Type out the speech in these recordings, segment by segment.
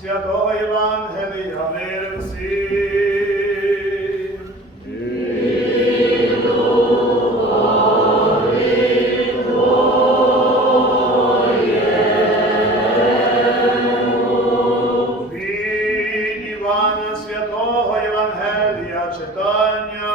Святого Євангелія мир всім. Від Івана Святого Євангелія читання.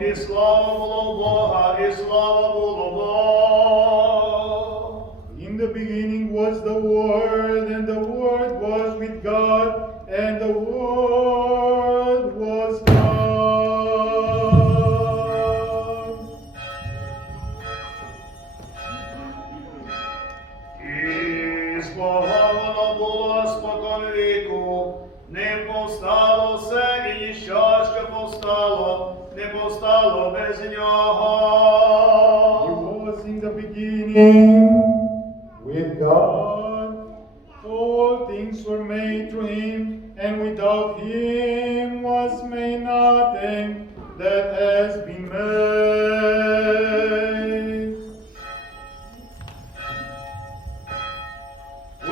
І слово було в Бога, і слово було Бог. In the beginning was the Word, and the Word was with God, and the Word was God. І слово воно було спокон віку, ним повстало все, і ніщо, що повстало, не повстало без нього. He was in the beginning with God. All things were made through him, and without him was made nothing that has been made.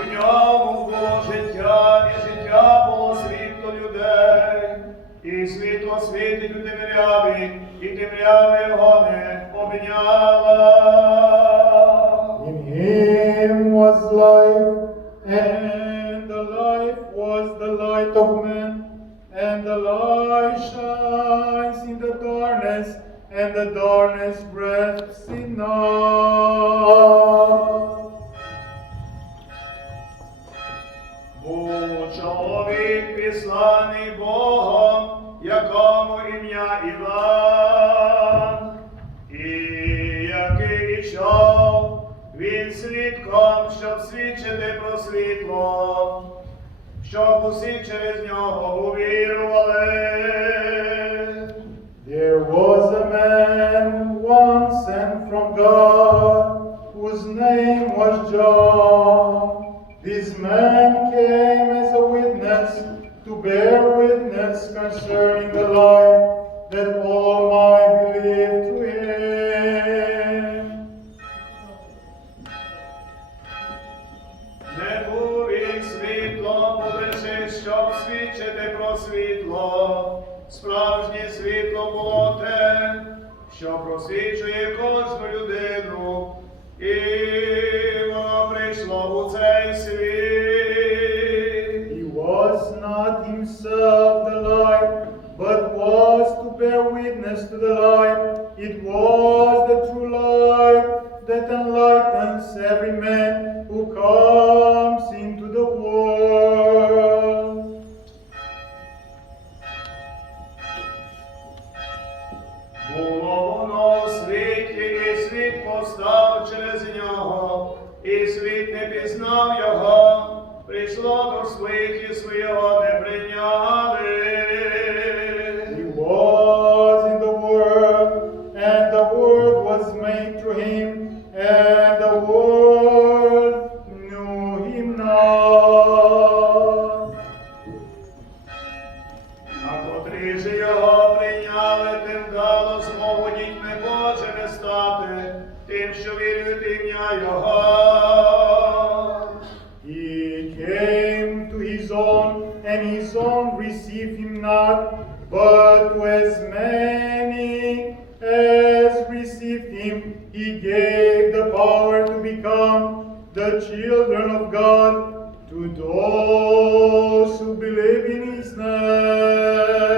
У ньому було життя, і життя було світло людей. І світло світить у темряві, і темрява його не обняла. In him was life, and the life was the light of men, and the light shines in the darkness, and the darkness breathes it not. Був чоловік післаний Богом, якому ім'я Іван, і який йшов він слідком, щоб свідчити про світло, щоб усі через нього увірували. There was a man once sent from God, whose name was John. This man came as a witness to bear witness concerning the light, that all might believe through him. Не був він світлом лише, щоб свідчити про світло. Справжнє світло було те, що просвічує кожну людину, і воно прийшло у цей світ. He was not himself the light, but was to bear witness to the light. It was the true light that enlightens every man who comes into the world. Було воно у світі, і світ постав через нього, і світ не пізнав його, прийшло до своїх, і свого не прийняли. He was in the world, and the world was made through him, and the world knew him not. А котрі ж його прийняли, тим дало змогу дітьми Божими стати, тим, що вірять в ім'я його. He came to his own, and his own received him not, but to as many as received him, he gave the power to become the children of God, to those who believe in his name.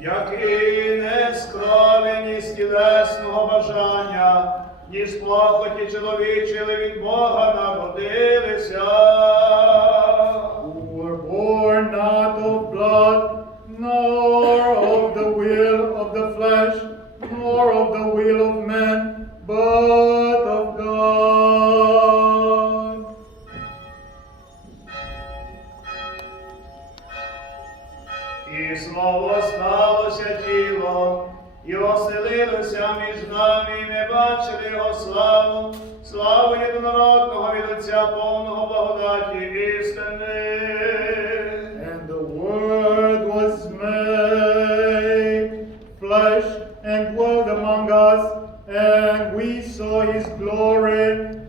Який не з крові, ні з тілесного бажання, ні з похоті чоловічої, але від Бога народилися. Who were born not of blood, nor of the will of the flesh, nor of the will of man, but of God. І слово сталося тілом, і оселилося між нами, і ми бачили його славу, славу єдинородного від Отця повного благодаті і істини. And the Word was made flesh and dwelt among us, and we saw his glory,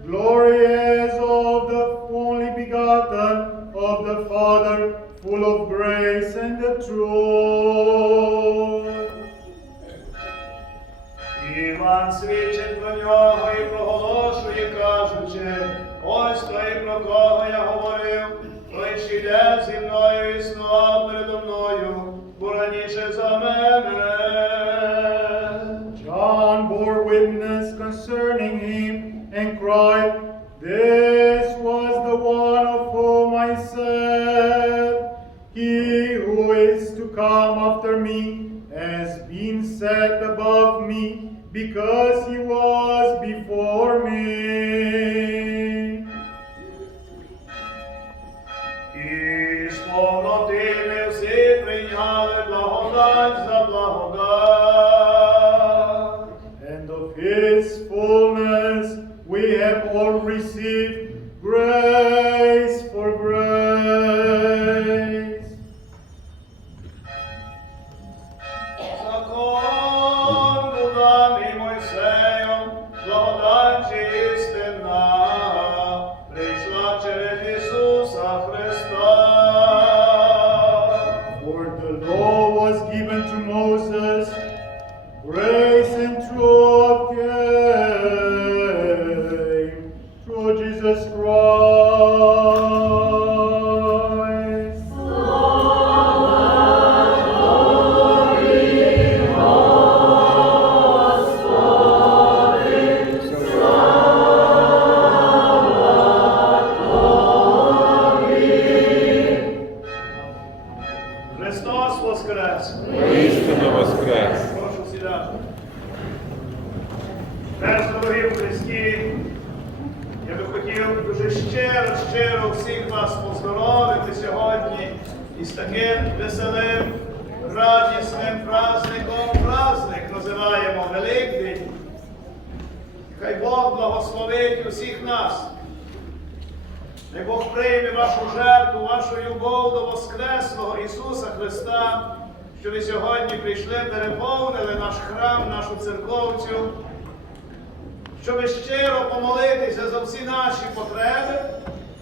glory as of the only begotten of the Father, full of grace and the truth. Іван свідчить про нього і проголошує, кажучи, ось той, про кого я говорив, той, що йде зі мною і існував передо мною, бо раніше за мене. John bore witness concerning him and cried, This was the one of whom I said, He who is to come after me has been set above me, because he was before me. І з повноти ми всі прийняли благодать за благодать. And of his fullness we have all received grace for grace. Закон був даний Мойсеєм, благодать же істина прийшла через Ісуса Христа. For the law was given to Moses, grace and truth came through Jesus Christ. Христос воскрес! Істинно воскрес! Прошу сідати. Теж, дорогі в Христі, я би хотів дуже щиро всіх вас поздоровити сьогодні із таким веселим, радісним праздником. Праздник називаємо Великдень. Хай Бог благословить усіх нас. Хай Бог прийме вашу жертву, вашу любов до Воскреслого Ісуса Христа, що ви сьогодні прийшли, переповнили наш храм, нашу церковцю, щоб щиро помолитися за всі наші потреби,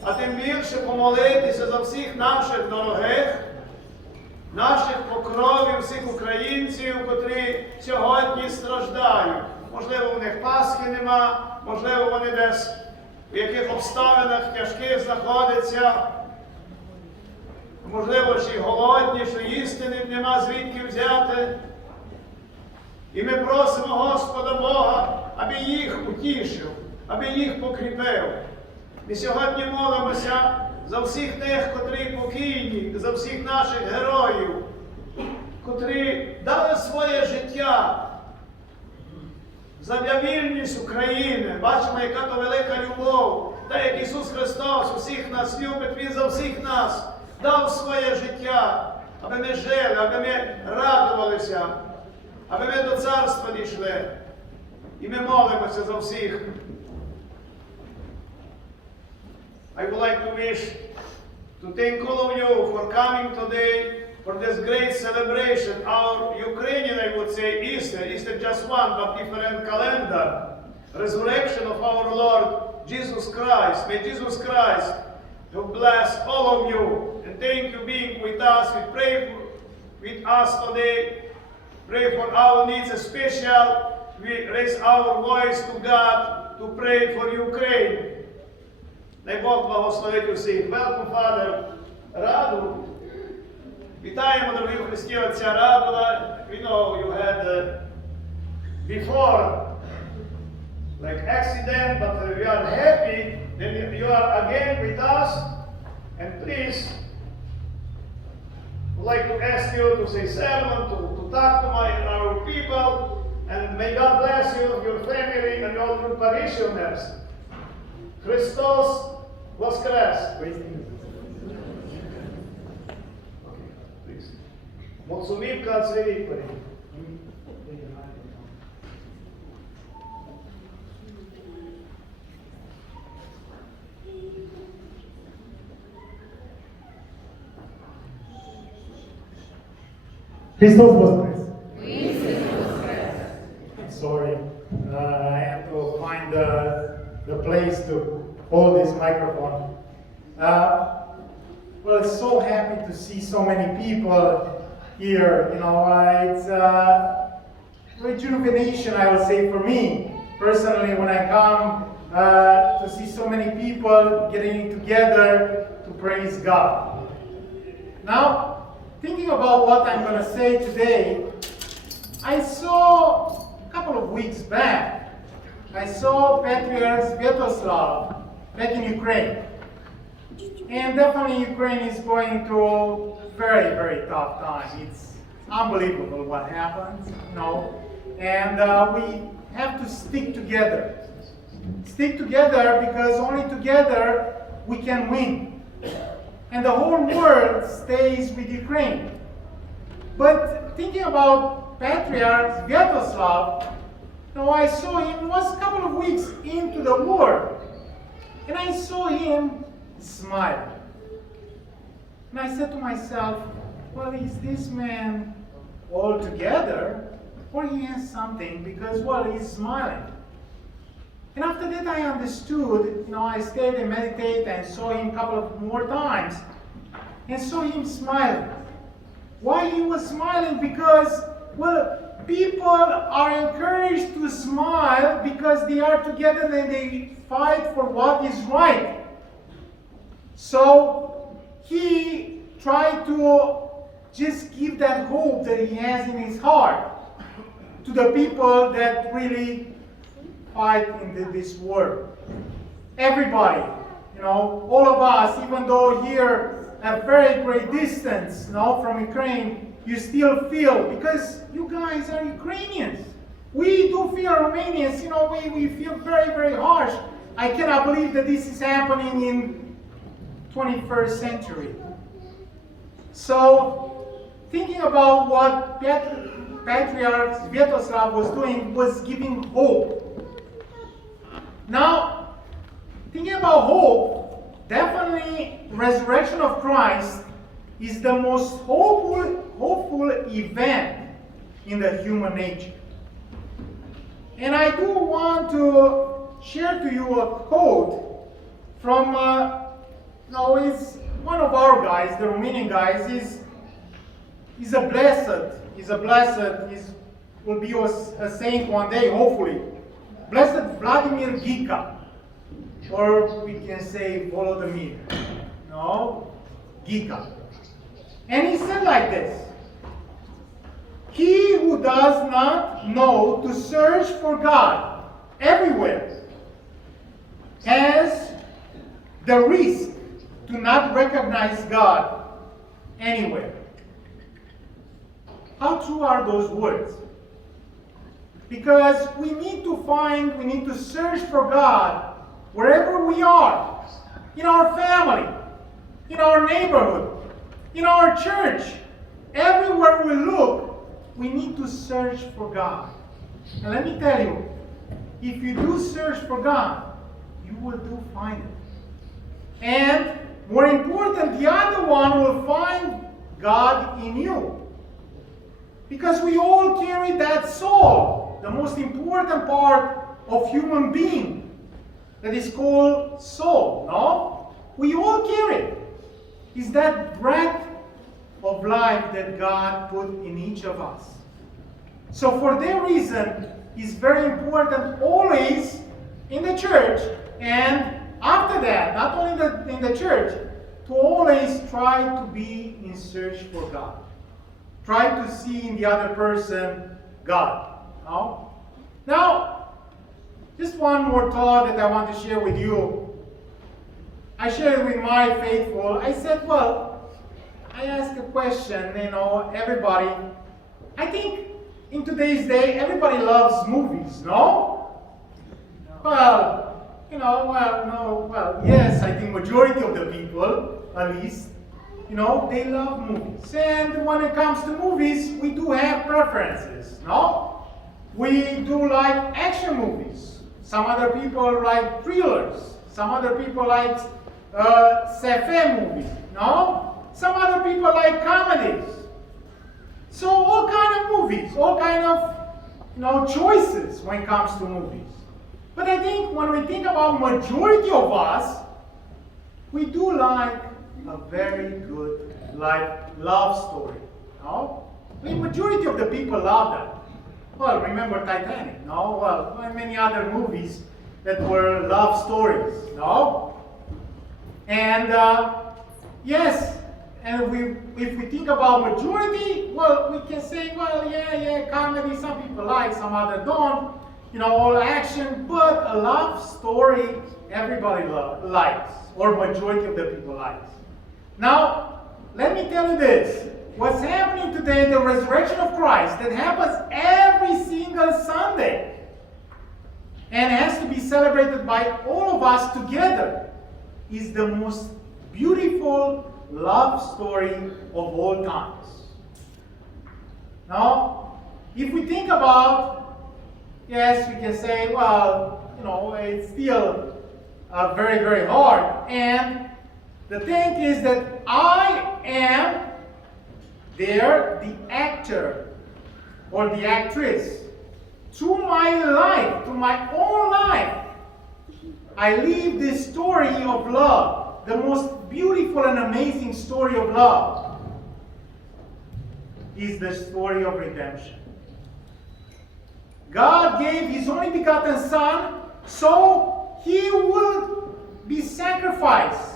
а тим більше помолитися за всіх наших дорогих, наших покровів, всіх українців, котрі сьогодні страждають. Можливо, у них Пасхи нема, можливо, вони десь в яких обставинах тяжких знаходяться, можливо, ще й голодні, що їсти нема звідки взяти. І ми просимо Господа Бога, аби їх утішив, аби їх покріпив. Ми сьогодні молимося за всіх тих, котрі покійні, за всіх наших героїв, котрі дали своє життя задля вільність України. Бачимо, яка то велика любов. Та як Ісус Христос усіх нас любить, Він за всіх нас дав своє життя, аби ми жили, аби ми радувалися, аби ми до царства дійшли. І ми молимося за всіх. I would like to wish to thank all of you for coming today for this great celebration. Our Ukrainian, I would say, Easter just one, but different calendar. Resurrection of our Lord Jesus Christ. May Jesus Christ to bless all of you. And thank you being with us. We pray with us today. Pray for our needs, especially we raise our voice to God to pray for Ukraine. Дай Бог благословить усіх. Welcome, Father. Раду. Вітаємо, дорогі в Христі, Отця Радула. We know you had before like accident, but we are happy that you are again with us. And please, I would like to ask you to say sermon, to talk to our people, and may God bless you, your family, and all your parishioners. Христос воскрес! Okay, please. Моцумівка це відповідь. Христос Воскрес! I'm sorry. I have to find the place to hold this microphone. Well, it's so happy to see so many people here. You know, it's rejuvenation, I will say, for me. Personally, when I come to see so many people getting together to praise God. Now, thinking about what I'm going to say today, I saw a couple of weeks back, I saw Patriarch Sviatoslav back in Ukraine. And definitely Ukraine is going through very, very tough time. It's unbelievable what happens, you know. And we have to stick together. Stick together because only together we can win. And the whole world stays with Ukraine. But thinking about Patriarch Sviatoslav, I saw him, it was a couple of weeks into the war, and I saw him smile. And I said to myself, well, is this man all together, or he has something, because, well, he's smiling. And after that I understood, I stayed and meditated and saw him a couple of more times, and saw him smiling. Why he was smiling? Because, well, people are encouraged to smile because they are together and they fight for what is right. So he tried to just give that hope that he has in his heart to the people that really fight in this war. Everybody, all of us, even though here a very great distance, from Ukraine, you still feel, because you guys are Ukrainians. We do feel Romanians, we feel very, very harsh. I cannot believe that this is happening in 21st century. So, thinking about what Patriarch Sviatoslav was doing was giving hope. Now, thinking about hope, definitely resurrection of Christ is the most hopeful event in the human nature. And I do want to share to you a quote from, it's one of our guys, the Romanian guys, he's a blessed, will be a saint one day, hopefully. Blessed Vladimir Gica, or we can say Volodymyr, Gica. And he said like this: he who does not know to search for God everywhere has the risk to not recognize God anywhere. How true are those words? Because we need to search for God wherever we are, in our family, in our neighborhood, in our church. Everywhere we look, we need to search for God. And let me tell you, if you do search for God, you will do find it. And more important, the other one will find God in you. Because we all carry that soul, the most important part of human being, that is called soul, We all carry it. It's that breath of life that God put in each of us. So for that reason, it's very important always in the church, and after that, not only in the church, to always try to be in search for God. Try to see in the other person God. Now, just one more thought that I want to share with you. I shared it with my faithful. I said, I asked a question, everybody. I think in today's day, everybody loves movies, no? Yes, I think majority of the people, at least, they love movies. And when it comes to movies, we do have preferences, no? We do like action movies. Some other people like thrillers. Some other people like sci-fi movies, no? Some other people like comedies. So all kind of movies, all kind of choices when it comes to movies. But I think when we think about majority of us, we do like a very good love story. No? The majority of the people love that. Well, remember Titanic, no? Well, and many other movies that were love stories, no? And yes, and if we think about majority, well, we can say, well, yeah, comedy, some people like, some other don't. All action, but a love story everybody likes, or majority of the people likes. Now, let me tell you this. What's happening today, the resurrection of Christ, that happens every single Sunday, and has to be celebrated by all of us together, is the most beautiful love story of all times. Now, if we think about, yes, we can say, well, it's still very, very hard. And the thing is that I am there, the actor or the actress. Through my life, through my own life, I live this story of love, the most beautiful and amazing story of love is the story of redemption. God gave His only begotten Son, so He will be sacrificed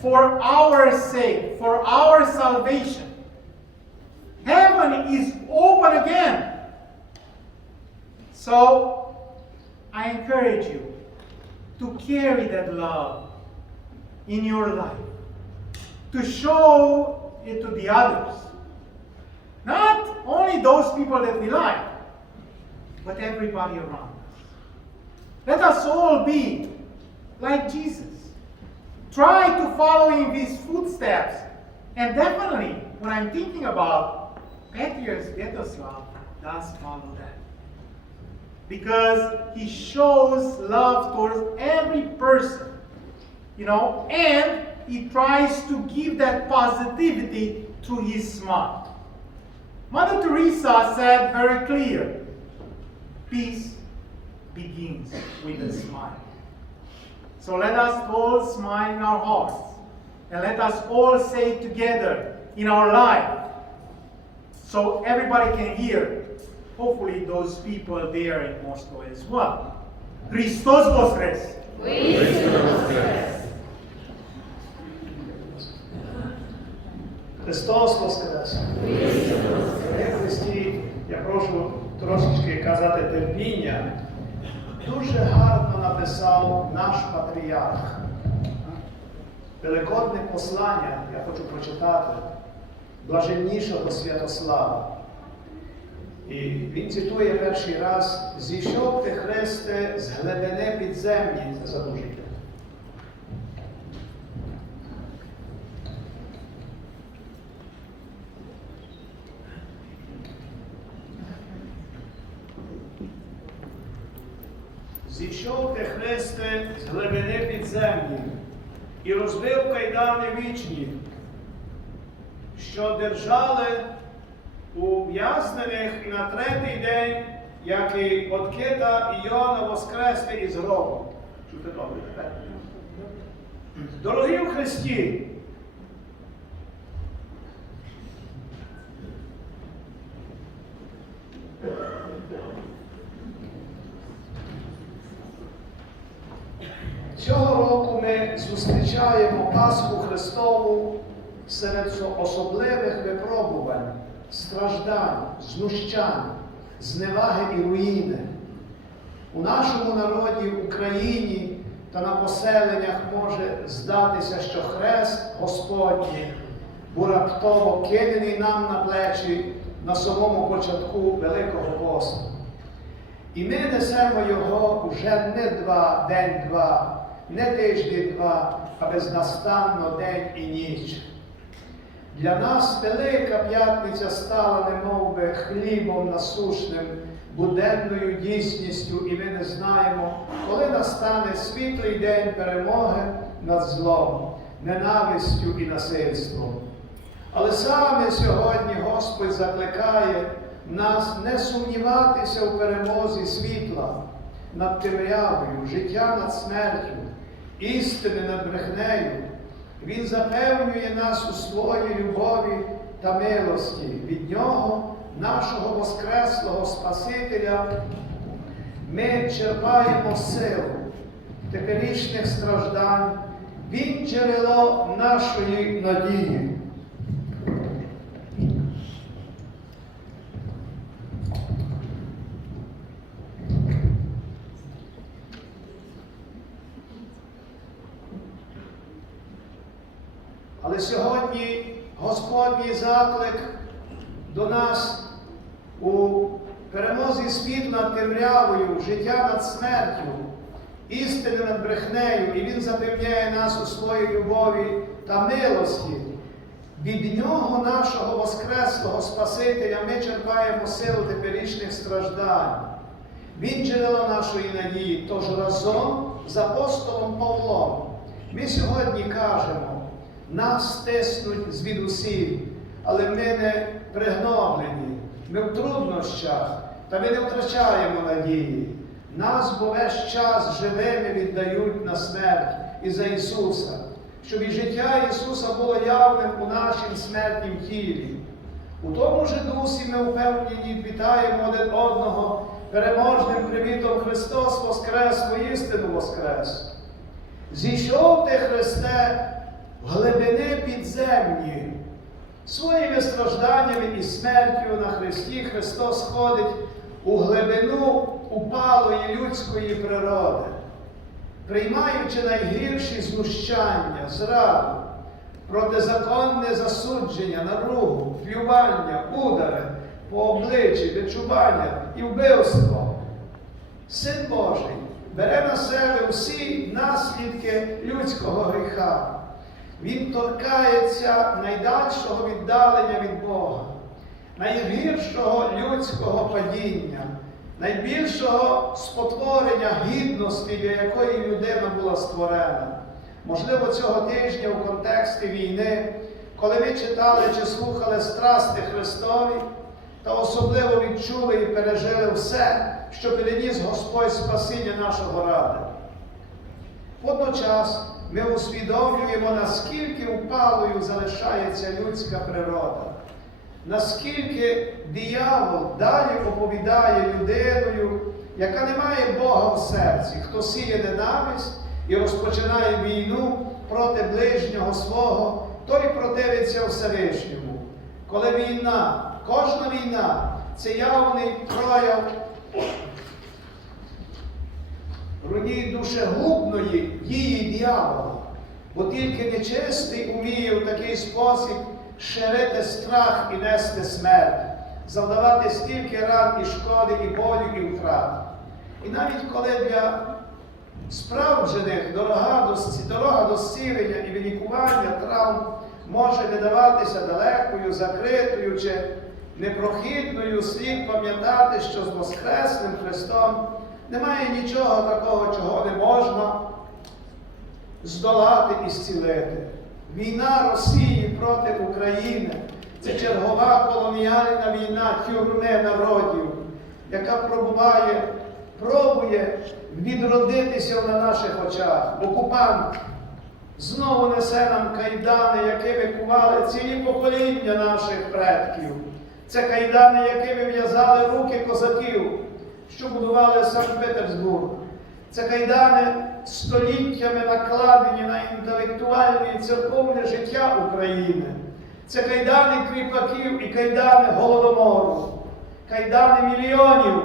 for our sake, for our salvation. Heaven is open again. So, I encourage you to carry that love in your life, to show it to the others. Not only those people that we like, but everybody around us. Let us all be like Jesus. Try to follow in His footsteps. And definitely, when I'm thinking about Petrus Getoslav, does follow that. Because he shows love towards every person. And he tries to give that positivity through his smile. Mother Teresa said very clear, peace begins with a smile. So let us all smile in our hearts. And let us all say together in our life, so everybody can hear, hopefully those people there in Moscow as well. Christos Voskres! Христос Воскрес! Дорогі Христі, я прошу трошечки казати терпіння. Дуже гарно написав наш патріарх. Великодне послання, я хочу прочитати, блаженнішого Святослава. І він цитує перший раз: «Зійшов ти, Христе, з глибини підземні», це задужите. «Зійшов ти, Христе, з глибини підземні, і розбив кайдани вічні, що держали ув'язнених, і на третій день, як і от кита Іона воскрести із гробу». Чути добре тепер? Дорогі в Христі, цього року ми зустрічаємо Пасху Христову серед особливих випробувань, страждань, знущань, зневаги і руїни. У нашому народі, в Україні та на поселеннях може здатися, що хрест Господній був раптово кинений нам на плечі на самому початку Великого посту. І ми несемо його вже не день-два, не тиждень-два, а безнастанно день і ніч. Для нас Велика П'ятниця стала немовби хлібом насушним, буденною дійсністю, і ми не знаємо, коли настане світлий день перемоги над злом, ненавистю і насильством. Але саме сьогодні Господь закликає нас не сумніватися у перемозі світла над темрявою, життя над смертю, істини над брехнею. Він запевнює нас у своїй любові та милості. Від Нього, нашого воскреслого Спасителя, ми черпаємо силу теперішніх страждань. Він джерело нашої надії. Але сьогодні Господній заклик до нас у перемозі світла над темрявою, життя над смертю, істини над брехнею, і Він запевняє нас у своїй любові та милості. Від Нього, нашого воскреслого Спасителя, ми черпаємо силу теперішніх страждань. Він джерело нашої надії. Тож разом з апостолом Павлом ми сьогодні кажемо: нас стиснуть звідусіль, але ми не пригноблені, ми в труднощах, та ми не втрачаємо надії. Нас бо весь час живими віддають на смерть із-за Ісуса, щоб і життя Ісуса було явним у нашім смертнім тілі. У тому ж дусі ми впевнені вітаємо один одного переможним привітом: Христос воскрес, воістину воскрес. Зійшов ти, Христе, в глибини підземні. Своїми стражданнями і смертю на Христі Христос ходить у глибину упалої людської природи, приймаючи найгірші знущання, зраду, протизаконне засудження, наругу, плювання, удари по обличчі, відчування і вбивство. Син Божий бере на себе всі наслідки людського гріха. Він торкається найдальшого віддалення від Бога, найгіршого людського падіння, найбільшого спотворення гідності, для якої людина була створена. Можливо, цього тижня в контексті війни, коли ми читали чи слухали страсти Христові, та особливо відчули і пережили все, що переніс Господь спасіння нашого ради. Водночас ми усвідомлюємо, наскільки упалою залишається людська природа, наскільки диявол далі оповідає людиною, яка не має Бога в серці, хто сіє ненависть і розпочинає війну проти ближнього свого, той противиться Всевишньому. Коли війна, кожна війна – це явний прояв руні душегубної дії диявола, бо тільки нечистий уміє в такий спосіб ширити страх і нести смерть, завдавати стільки ран і шкоди, і болю, і втрат. І навіть коли для справджених дорога до зцілення і вилікування травм може видаватися далекою, закритою чи непрохідною, слід пам'ятати, що з Воскреслим Христом немає нічого такого, чого не можна здолати і зцілити. Війна Росії проти України – це чергова колоніальна війна тюрми народів, яка пробує відродитися на наших очах. Окупант знову несе нам кайдани, якими кували цілі покоління наших предків. Це кайдани, якими в'язали руки козаків, що будували Санкт-Петербург. Це кайдани, століттями накладені на інтелектуальне і церковне життя України. Це кайдани кріпаків і кайдани Голодомору. Кайдани мільйонів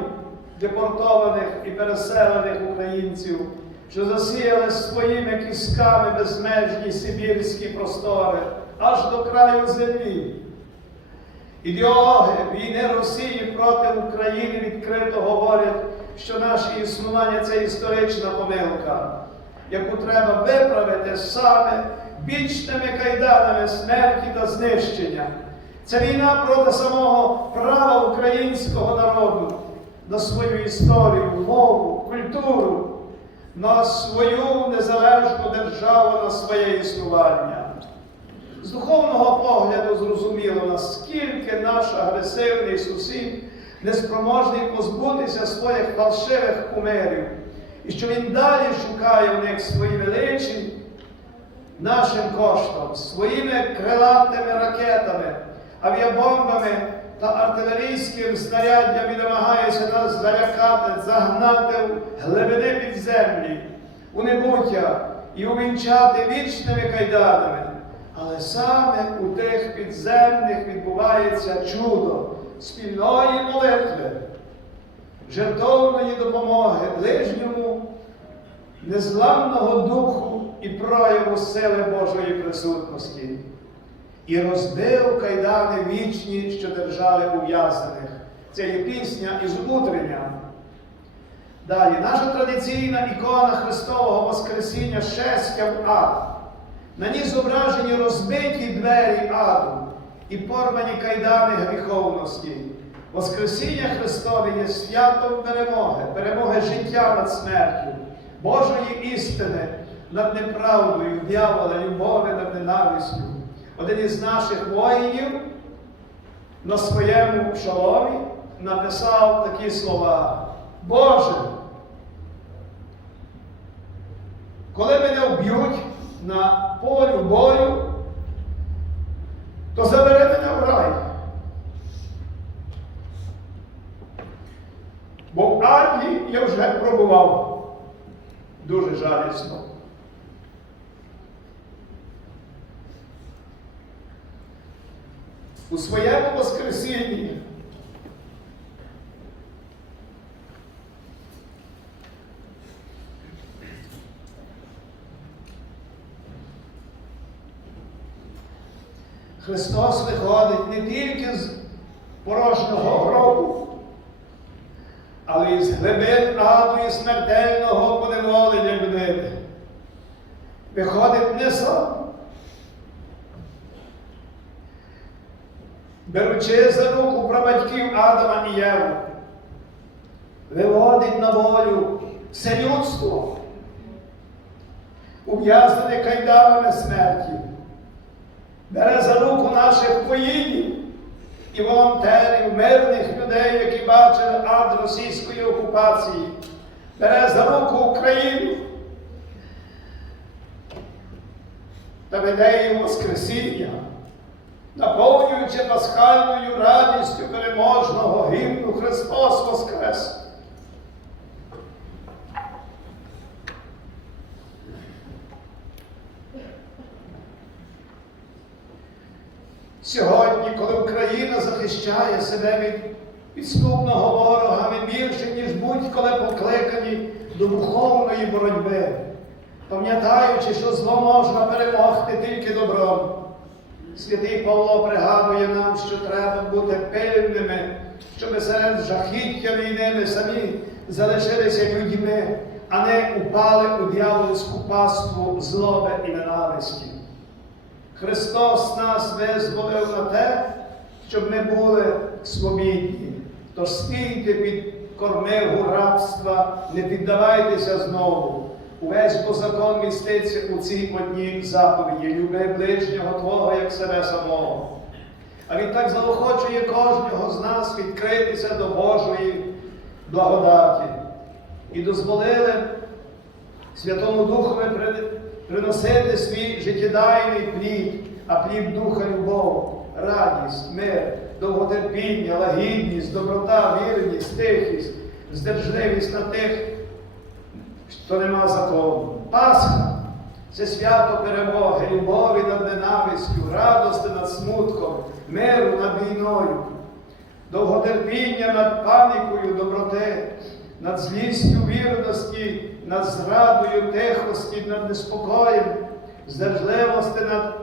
депортованих і переселених українців, що засіяли своїми кістками безмежні сибірські простори аж до краю землі. Ідеологи війни Росії проти України відкрито говорять, що наше існування – це історична помилка, яку треба виправити саме вічними кайданами смерті та знищення. Це війна проти самого права українського народу на свою історію, мову, культуру, на свою незалежну державу, на своє існування. З духовного погляду зрозуміло, наскільки наш агресивний сусід неспроможний позбутися своїх фальшивих кумирів, і що він далі шукає в них свої величі нашим коштом, своїми крилатими ракетами, авіабомбами та артилерійським знаряддям і намагається нас залякати, загнати в глибини підземлі, у небуття і увінчати вічними кайданами. Але саме у тих підземних відбувається чудо спільної молитви, жертовної допомоги ближньому, незламного духу і прояву сили Божої присутності. І розбив кайдани вічні, що держали ув'язнених. Це є пісня із утрення. Далі, наша традиційна ікона Христового Воскресіння шестя в ад. На ній зображені розбиті двері аду і порвані кайдани гріховності. Воскресіння Христове є святом перемоги, перемоги життя над смертю, Божої істини над неправдою, дьявола, любові над ненавистю. Один із наших воїнів на своєму шоломі написав такі слова: Боже, коли мене вб'ють на полі бою, то забери мене в рай. Бо в аді я вже пробував. Дуже жалісно. У своєму Воскресінні Христос виходить не тільки з порожнього гробу, але й з глибин аду і смертельного поневолення людини. Виходить не сам, беручи за руку прабатьків Адама і Єву, виводить на волю все людство, ув'язнене кайданами смерті, бере за руку наших воїнів і волонтерів, мирних людей, які бачили ад російської окупації, бере за руку Україну та веде її в Воскресіння, наповнюючи пасхальною радістю переможного гімну «Христос Воскрес». Сьогодні, коли Україна захищає себе від підступного ворога, ми більше, ніж будь-коли покликані до духовної боротьби, пам'ятаючи, що зло можна перемогти тільки добром. Святий Павло пригадує нам, що треба бути пильними, щоб серед жахіття війни ми самі залишилися людьми, а не упали у дьявольську пастку злоби і ненависті. Христос нас визволив на те, щоб ми були свобідні. Тож стійте під кормигу рабства, не піддавайтеся знову. Увесь бо закон міститься у цій одній заповіді: люби ближнього твого, як себе самого. А він так заохочує кожного з нас відкритися до Божої благодаті. І дозволили Святому Духові приносити свій життєдайний плід, а плід Духа – любов, радість, мир, довготерпіння, лагідність, доброта, вірність, тихість, здержливість на тих, що нема закону. Пасха – це свято перемоги, любові над ненавистю, радости над смутком, миру над війною, довготерпіння над панікою доброти, над злістю вірності, над зрадою тихості, над неспокоєм, здержливості над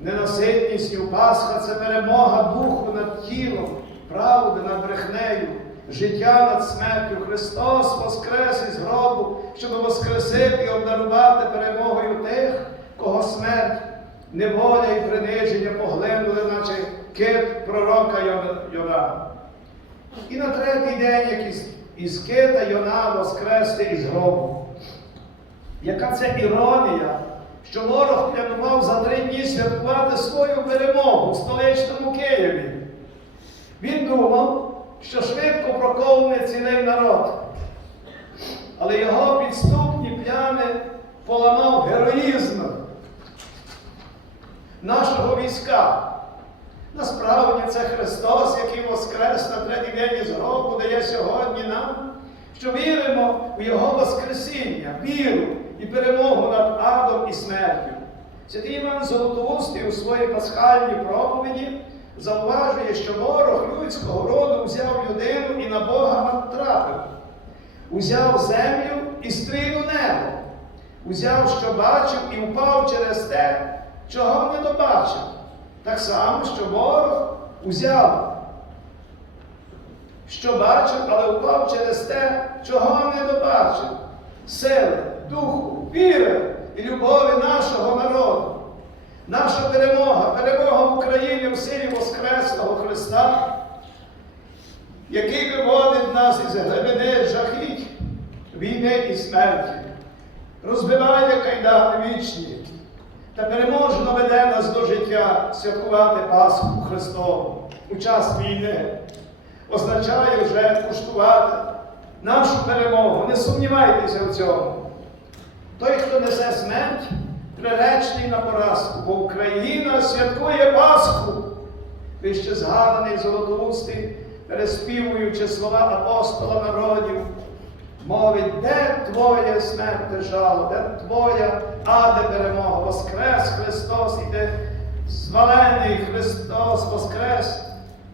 ненаситністю. Пасха – це перемога духу над тілом, правди над брехнею, життя над смертю. Христос воскрес із гробу, щоб воскресити і обдарувати перемогою тих, кого смерть неволя і приниження поглинули, наче кит пророка Йона. І на третій день, як із кита Йона воскрести із гробу. Яка це іронія, що ворог планував за 3 дні святкувати свою перемогу в столичному Києві. Він думав, що швидко проковне цілий народ. Але його підступні пляни поламав героїзм нашого війська. Насправді це Христос, який воскрес на 3-й день із гробу, дає сьогодні нам, що віримо в Його воскресіння, віру і перемогу над адом і смертю. Святий Іван Золотоустий у своїй пасхальній проповіді зауважує, що ворог людського роду взяв людину і на Бога натрапив. Узяв землю і стрінув небо. Узяв, що бачив, і впав через те, чого не добачив. Так само, що ворог узяв, що бачив, але впав через те, чого не добачив. Сили, духу, віри і любові нашого народу. Наша перемога в Україні в силі Воскреслого Христа, який виводить нас із глибини жахіть, війни і смерті, розбиває кайдани вічні та переможно веде нас до життя святкувати Пасху Христову у час війни. Означає вже куштувати нашу перемогу. Не сумнівайтеся в цьому. Той, хто несе смерть, приречений на поразку, бо Україна святкує Пасху. Вище згаданий Золотоустий, переспівуючи слова апостола народів, мовить: де твоє смерти жало, де твоя аде перемога? Воскрес Христос, іде звалений Христос, воскрес,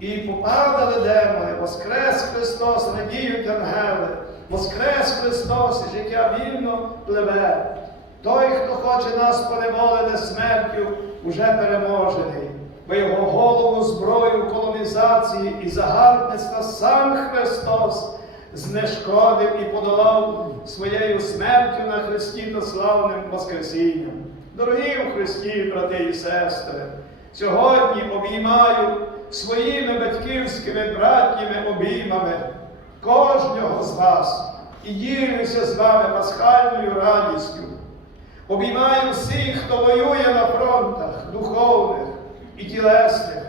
і попадали демони, воскрес Христос, радіють ангели, воскрес Христос, і життя вільно пливе. Той, хто хоче нас поневолити смертю, уже переможений, бо його голову зброю колонізації і загарбництва сам Христос знешкодив і подолав своєю смертю на Христі та славним Воскресінням. Дорогі у Христі, брати і сестри, сьогодні обіймаю своїми батьківськими братніми обіймами кожного з вас і ділюся з вами пасхальною радістю. Обіймаю всіх, хто воює на фронтах духовних і тілесних,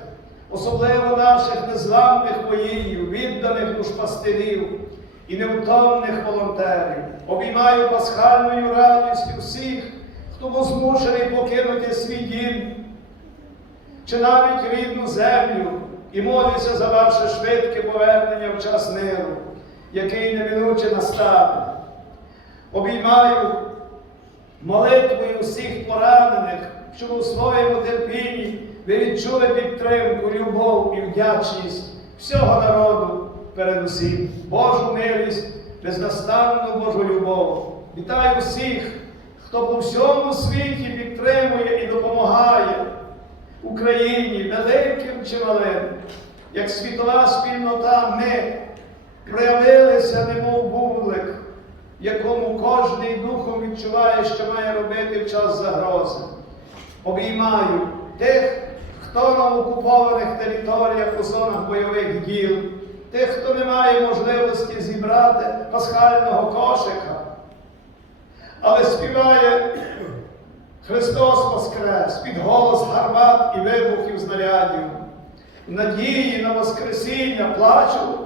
особливо наших незламних воїнів, відданих душпастирів і невтомних волонтерів. Обіймаю пасхальною радістю всіх, хто був змушений покинути свій дім чи навіть рідну землю, і молюся за ваше швидке повернення в час миру, який неминуче настане. Обіймаю молитвою всіх поранених, щоб у своєму терпінні ви відчули підтримку, любов і вдячність всього народу перед усім, Божу милість, безнастанну Божу любов. Вітаю всіх, хто по всьому світі підтримує і допомагає Україні, великим чи малим. Як світова спільнота ми проявилися, немов бублик, якому кожний духом відчуває, що має робити в час загрози. Обіймаю тих, хто на окупованих територіях у зонах бойових діл, тих, хто не має можливості зібрати пасхального кошика, але співає Христос Воскрес під голос гармат і вибухів знарядів. В надії на Воскресіння плачу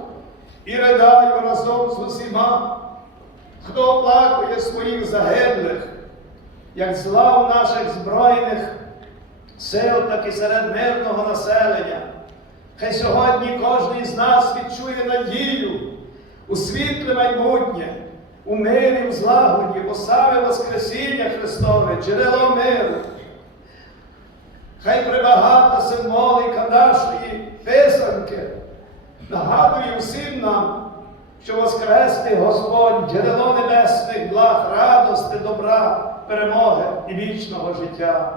і ридаю разом з усіма, хто оплакує своїх загиблих, як з лав наших збройних сил, так і серед мирного населення. Хай сьогодні кожен з нас відчує надію у світле майбутнє, у мирі, в злагоді, бо саме Воскресіння Христове, джерело миру. Хай прибагата символіка нашої писанки нагадує всім нам, що воскресний Господь, джерело небесних благ, радости, добра, перемоги і вічного життя.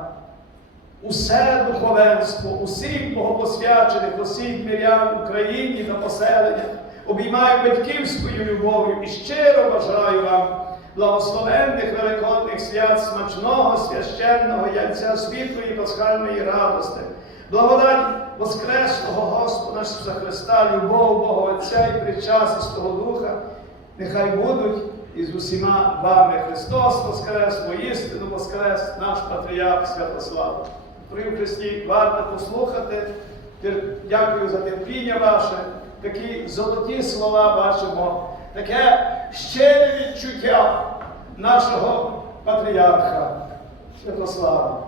Усе духовенство, усіх богопосвячених, усіх мирян в Україні та поселеннях обіймаю батьківською любов'ю і щиро бажаю вам благословенних великодних свят, смачного священного янця світлої пасхальної радости, благодать Воскреслого Господа Ісуса Христа, любов Бога Отця і причастя Святого Духа, нехай будуть із усіма вами. Христос Воскрес, воістину Воскрес, наш Патріарх Святослав. При Христі варто послухати. Дякую за терпіння ваше. Такі золоті слова бачимо. Таке щире відчуття нашого Патріарха Святослава.